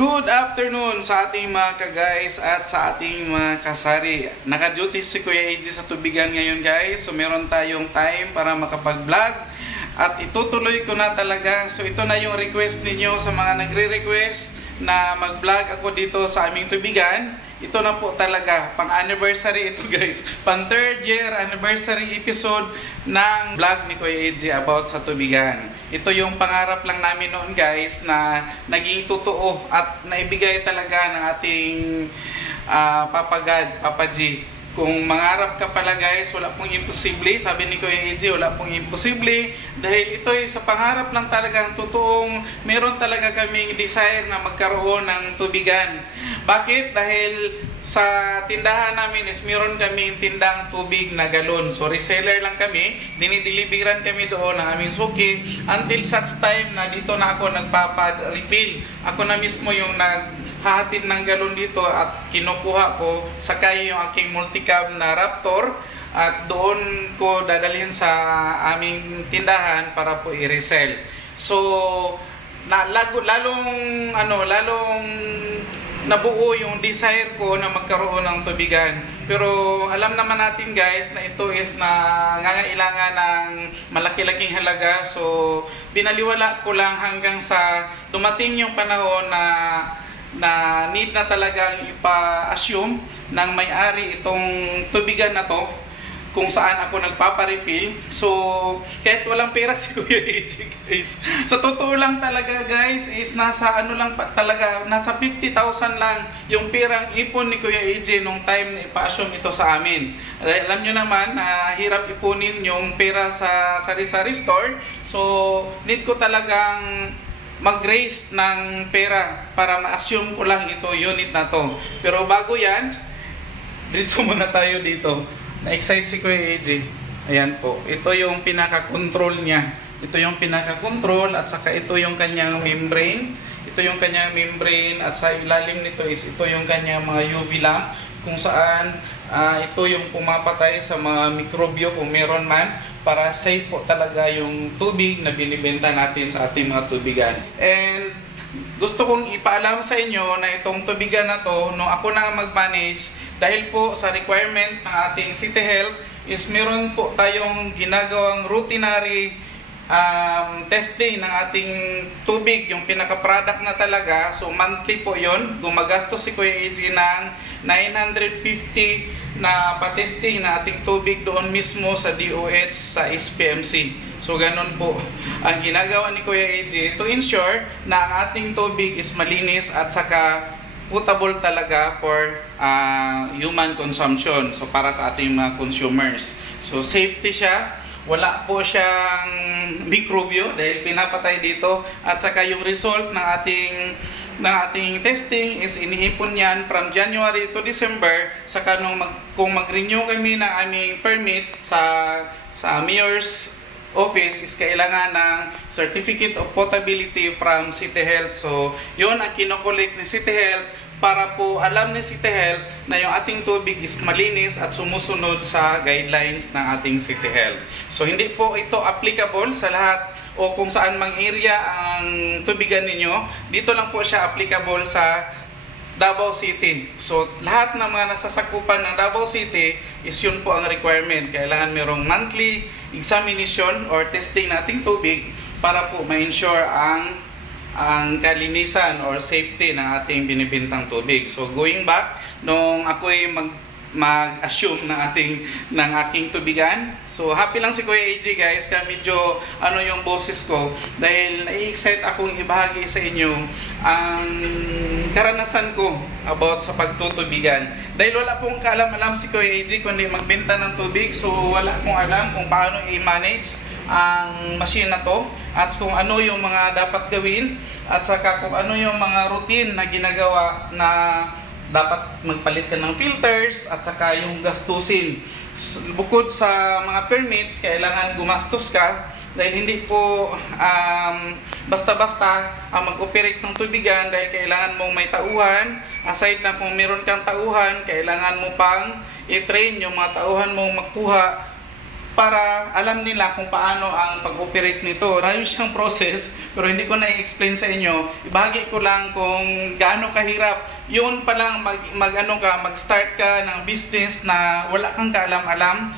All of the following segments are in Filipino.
Good afternoon sa ating mga ka-guys at sa ating mga kasari. Naka-duty si Kuya AJ sa tubigan ngayon guys. So meron tayong time para makapag-vlog. At itutuloy ko na talaga. So ito na yung request ninyo sa mga nagre-request na mag-vlog ako dito sa aming tubigan. Ito na po talaga, pang-anniversary ito guys. Pang 3rd year anniversary episode ng vlog ni Kuya AJ about sa tubigan. Ito yung pangarap lang namin noon guys na naging totoo at naibigay talaga ng ating Papa God, Papa G. Kung mangarap ka pala guys, wala pong imposible. Sabi ni Kuya AJ, wala pong imposible. Dahil ito ay sa pangarap lang talagang totoong meron talaga kaming desire na magkaroon ng tubigan. Bakit? Dahil sa tindahan namin is meron kaming tindang tubig na galon. So reseller lang kami, dinideliveran kami doon ng aming suki until such time na dito na ako nagpapa-refill. Ako na mismo yung naghahatid ng galon dito at kinukuha ko, sakay yung aking multicab na Raptor at doon ko dadalhin sa aming tindahan para po i-resell. So lalong nabuo yung desire ko na magkaroon ng tubigan. Pero alam naman natin guys na ito is nangangailangan ng malaki-laking halaga. So binaliwala ko lang hanggang sa dumating yung panahon na need na talagang ipa-assume ng may-ari itong tubigan na to kung saan ako nagpapa-refill. So kahit walang pera si Kuya AJ guys, sa totoo lang talaga guys is nasa talaga nasa 50,000 lang yung perang ipon ni Kuya AJ nung time na ipa-assume ito sa amin. Alam nyo naman na hirap ipunin yung pera sa sari-sari store. So need ko talagang mag-raise ng pera para ma-assume ko lang ito unit na to. Pero bago yan, dito muna tayo dito. Na-excite si Kuya AJ. Ayan po. Ito yung pinaka-control niya. Ito yung pinaka-control at saka ito yung kanyang membrane. Ito yung kanyang membrane at sa ilalim nito is ito yung kanyang mga UV lamp kung saan ito yung pumapatay sa mga mikrobyo kung meron man para safe po talaga yung tubig na binibenta natin sa ating mga tubigan. And gusto kong ipaalam sa inyo na itong tubigan na to, nung ako na mag-manage, dahil po sa requirement ng ating City Health, is meron po tayong ginagawang routinary testing ng ating tubig, yung pinaka-product na talaga. So monthly po yon. Gumagastos si Kuya AJ ng 950 na pa-testing na ating tubig doon mismo sa DOH sa SPMC. So ganun po ang ginagawa ni Kuya AJ to ensure na ang ating tubig is malinis at saka potable talaga for human consumption. So para sa ating mga consumers. So safety siya. Wala po siyang mikrobyo dahil pinapatay dito at saka yung result ng ating testing is iniipon yan from January to December. Saka kung mag-renew kami ng aming permit sa Mayor's Office is kailangan ng Certificate of Potability from City Health. So yun ang kinokolek ni City Health para po alam ni City Health na yung ating tubig is malinis at sumusunod sa guidelines ng ating City Health. So hindi po ito applicable sa lahat o kung saan mang area ang tubigan ninyo. Dito lang po siya applicable sa Davao City. So lahat ng mga nasasakupan ng Davao City is yun po ang requirement. Kailangan merong monthly examination or testing na ating tubig para po ma-ensure ang kalinisan or safety ng ating binibintang tubig. So going back, nung ako'y mag-assume ng aking tubigan. So happy lang si Kuya AJ guys, kaya medyo yung boses ko dahil na-excite akong ibahagi sa inyo ang karanasan ko about sa pagtutubigan. Dahil wala pong kaalam-alam si Kuya AJ kundi magbenta ng tubig, so wala akong alam kung paano i-manage ang machine na to at kung ano yung mga dapat gawin at saka kung ano yung mga routine na ginagawa na dapat magpalit ka ng filters at saka yung gastusin. Bukod sa mga permits, kailangan gumastos ka dahil hindi po basta-basta mag-operate ng tubigan dahil kailangan mong may tauhan. Aside na kung meron kang tauhan, kailangan mo pang i-train yung mga tauhan mong magkuha para alam nila kung paano ang pag-operate nito. Marami siyang process, pero hindi ko na-explain sa inyo. Ibahagi ko lang kung gaano kahirap. Yun pa lang mag-start ka ng business na wala kang kaalam-alam.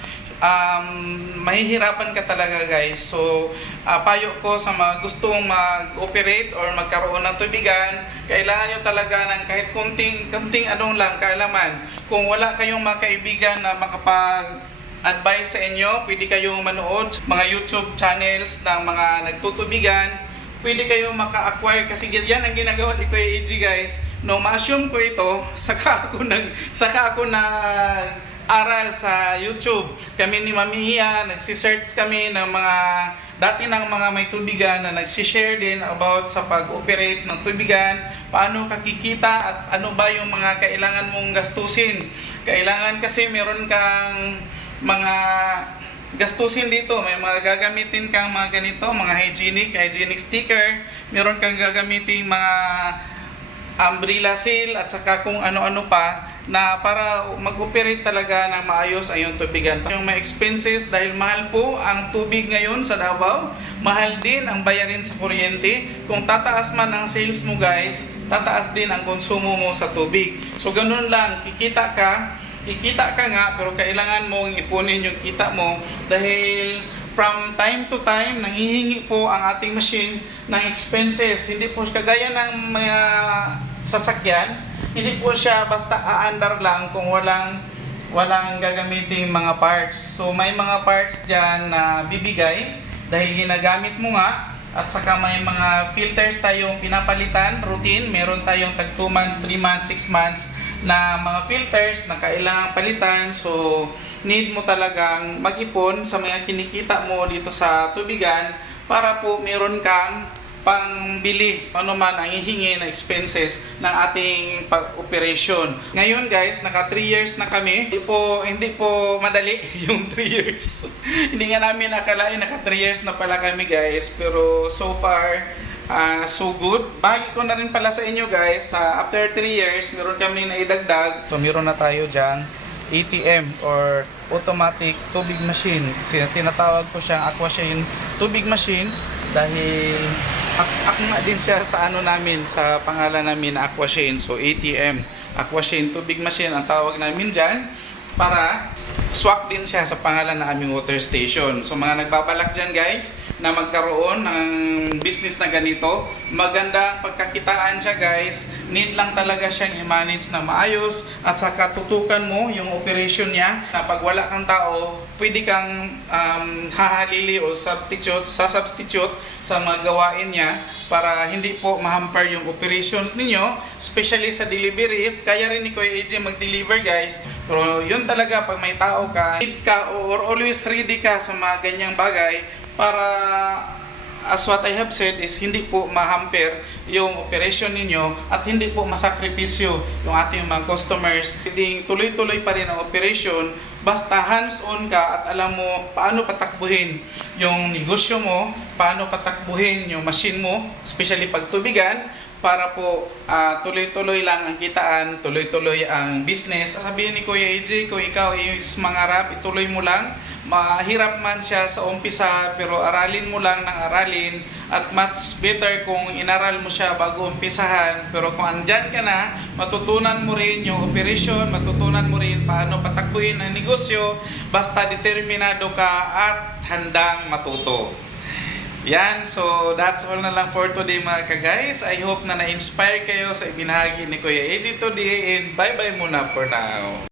Mahihirapan ka talaga, guys. So, payo ko sa mga gustong mag-operate or magkaroon ng tubigan, kailangan nyo talaga ng kahit kunting kaalaman. Kung wala kayong mga kaibigan na makapag-advise sa inyo, pwede kayong manood sa mga YouTube channels ng mga nagtutubigan, pwede kayong maka-acquire kasi yan ang ginagawa ni Kuya AJ, guys. No, ma-assume ko ito, saka ako aral sa YouTube. Kami ni Mami Iya, nagsi-search kami ng mga dati ng mga may tubigan na nagsi-share din about sa pag-operate ng tubigan, paano kakikita at ano ba yung mga kailangan mong gastusin. Kailangan kasi meron kang mga gastusin dito, may mga gagamitin kang mga ganito, mga hygienic sticker, meron kang gagamitin mga umbrella seal at saka kung ano-ano pa na para mag-operate talaga ng maayos ay yung tubigan. Yung may expenses dahil mahal po ang tubig ngayon sa Davao, mahal din ang bayarin sa kuryente. Kung tataas man ang sales mo, guys, tataas din ang konsumo mo sa tubig. So ganun lang, kikita ka nga, pero kailangan mong ipunin yung kita mo dahil from time to time, nanghihingi po ang ating machine ng expenses. Hindi po kagaya ng mga sasakyan, hindi po siya basta aandar lang kung walang gagamitin mga parts. So may mga parts dyan na bibigay dahil ginagamit mo nga, at saka may mga filters tayong pinapalitan, routine. Meron tayong tag 2 months, 3 months, 6 months na mga filters na kailangang palitan. So need mo talagang mag-ipon sa mga kinikita mo dito sa tubigan para po meron kang pangbili ano man ang hihingi na expenses ng ating pag-operation. Ngayon, guys, naka 3 years na kami. Hindi po madali yung 3 years. Hindi nga namin akalain naka 3 years na pala kami, guys. Pero so far, so good. Bahagi ko na rin pala sa inyo, guys, after 3 years, meron kami na idagdag. So meron na tayo dyan ATM or automatic tubig machine. Tinatawag ko siyang AquaShane tubig machine dahil akma din siya sa namin, sa pangalan namin na AquaShane. So ATM, AquaShane tubig machine ang tawag namin dyan, para swak din siya sa pangalan ng aming water station. So mga nagbabalak dyan, guys, na magkaroon ng business na ganito, maganda pagkakitaan siya, guys. Need lang talaga siyang i-manage na maayos at saka tutukan mo yung operation niya na pag wala kang tao, pwede kang hahalili o substitute sa mga gawain niya para hindi po mahamper yung operations ninyo, especially sa delivery. Kaya rin ni Kuya AJ mag-deliver, guys. Pero yun talaga, pag may tao ka, need ka or always ready ka sa mga ganyang bagay para, as what I have said, is hindi po mahamper yung operation ninyo at hindi po masakripisyo yung ating mga customers. Pwedeng tuloy-tuloy pa rin ang operation basta hands-on ka at alam mo paano patakbuhin yung negosyo mo, paano patakbuhin yung machine mo, especially pag tubigan, para po tuloy-tuloy lang ang kitaan, tuloy-tuloy ang business. Sabihin ni Kuya AJ, kung ikaw is mangarap, ituloy mo lang. Mahirap man siya sa umpisa, pero aralin mo lang ng aralin, at much better kung inaral mo siya bago umpisahan. Pero kung andyan ka na, matutunan mo rin yung operation, matutunan mo rin paano patakbuhin ang negosyo, basta determinado ka at handang matuto. Yan, so that's all na lang for today, mga ka-guys. I hope na na-inspire kayo sa ibinahagi ni Kuya AJ today, and bye-bye muna for now.